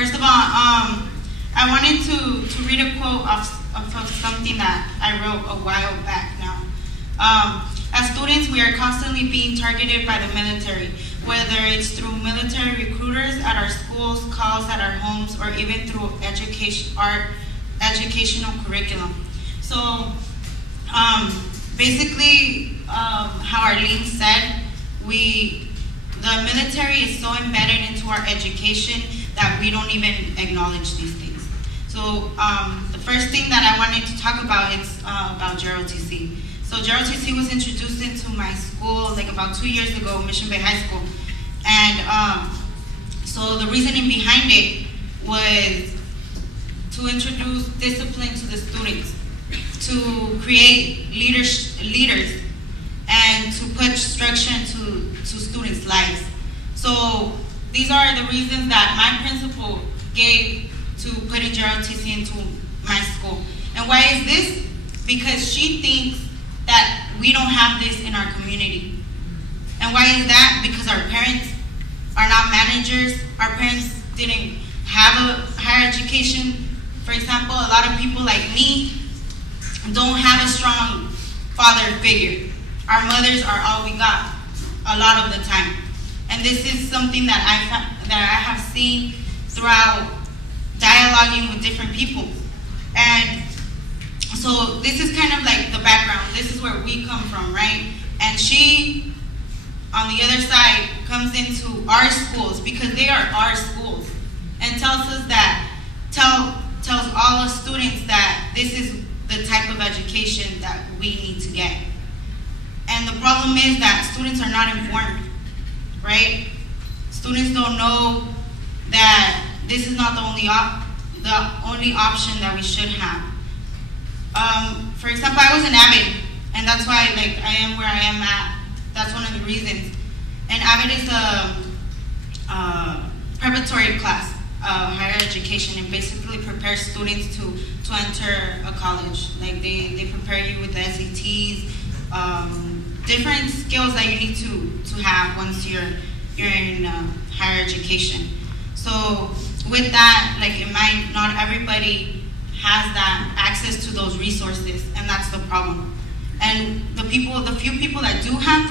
First of all, I wanted to read a quote of something that I wrote a while back now. As students, we are constantly being targeted by the military, whether it's through military recruiters at our schools, calls at our homes, or even through educational curriculum. So basically, how Arlene said, the military is so embedded into our education that we don't even acknowledge these things. So the first thing that I wanted to talk about is about JROTC. So JROTC was introduced into my school like about 2 years ago, Mission Bay High School. And so the reasoning behind it was to introduce discipline to the students, to create leaders, and to put structure into students' lives. So these are the reasons that my principal gave to putting JROTC into my school. And why is this? Because she thinks that we don't have this in our community. And why is that? Because our parents are not managers. Our parents didn't have a higher education. For example, a lot of people like me don't have a strong father figure. Our mothers are all we got a lot of the time. And this is something that I have seen throughout dialoguing with different people. And so this is kind of like the background. This is where we come from, right? And she, on the other side, comes into our schools, because they are our schools, and tells us that, tells all us students that this is the type of education that we need to get. And the problem is that students are not informed, right? Students don't know that this is not the only option that we should have. For example, I was an AVID, and that's why I am where I am at. That's one of the reasons. And AVID is a preparatory class, higher education, and basically prepares students to enter a college. Like they prepare you with the SATs, different skills that you need to have once you're in higher education. So with that, in mind, not everybody has that access to those resources, and that's the problem. And the few people that do have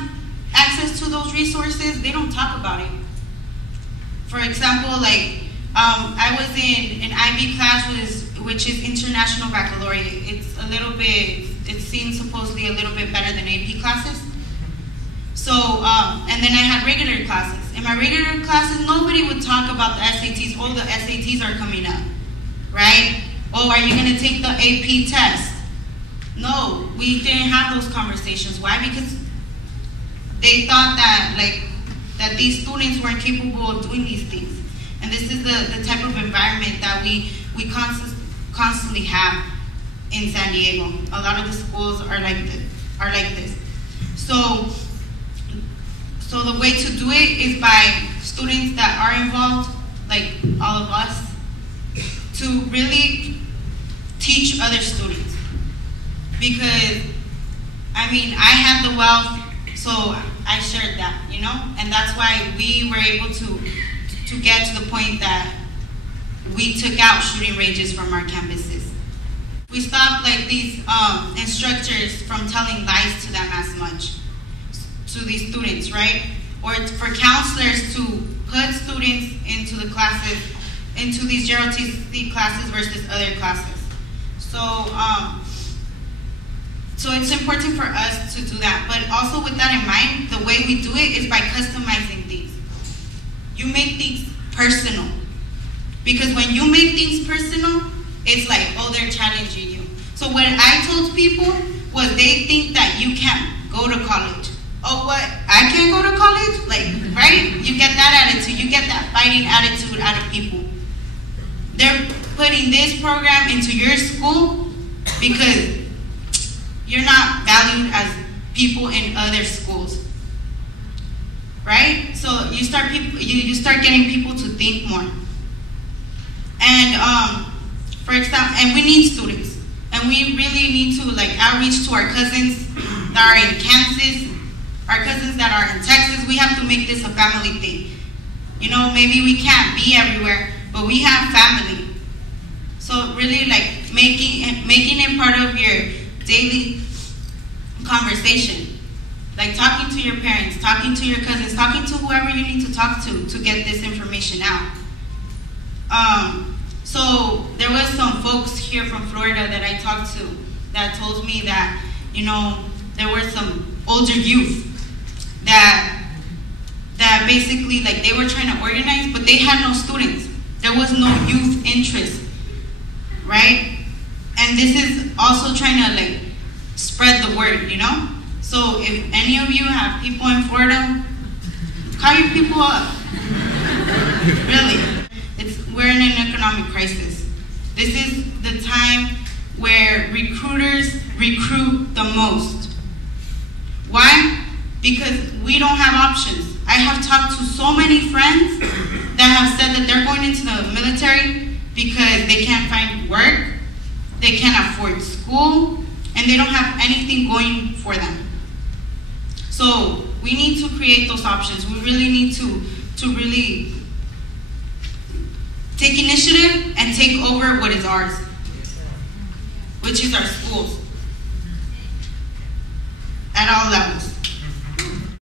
access to those resources, they don't talk about it. For example, I was in an IB class which is International Baccalaureate. It seems supposedly a little bit better than AP classes. So, and then I had regular classes. In my regular classes, nobody would talk about the SATs. Oh, the SATs are coming up, right? Oh, are you going to take the AP test? No, we didn't have those conversations. Why? Because they thought that these students weren't capable of doing these things. And this is the type of environment that we constantly have in San Diego. A lot of the schools are like this. So the way to do it is by students that are involved, like all of us, to really teach other students. Because, I had the wealth, so I shared that, And that's why we were able to get to the point that we took out shooting ranges from our campuses. We stopped these instructors from telling lies to them as much, to these students, right? Or for counselors to put students into the classes, into these JROTC classes versus other classes. So it's important for us to do that. But also with that in mind, the way we do it is by customizing things. You make things personal. Because when you make things personal, it's like, oh, they're challenging you. So what I told people was they think that you can't go to college. Oh, what? I can't go to college? Right? You get that attitude. You get that fighting attitude out of people. They're putting this program into your school because you're not valued as people in other schools. Right? So you start getting people to think more. And for example, and we need students. And we really need to outreach to our cousins that are in Kansas, our cousins that are in Texas. We have to make this a family thing. Maybe we can't be everywhere, but but we have family. So really, like, making it part of your daily conversation. Like talking to your parents, talking to your cousins, talking to whoever you need to talk to get this information out. So there was some folks here from Florida that I talked to that told me that, you know, there were some older youth that basically, like, they were trying to organize, but they had no students. There was no youth interest, right? And this is also trying to, like, spread the word, you know? So if any of you have people in Florida, call your people up. Really. We're in an economic crisis. This is the time where recruiters recruit the most. Why? Because we don't have options. I have talked to so many friends that have said that they're going into the military because they can't find work, they can't afford school, and they don't have anything going for them. So we need to create those options. We really need to really take initiative and take over what is ours, which is our schools at all levels.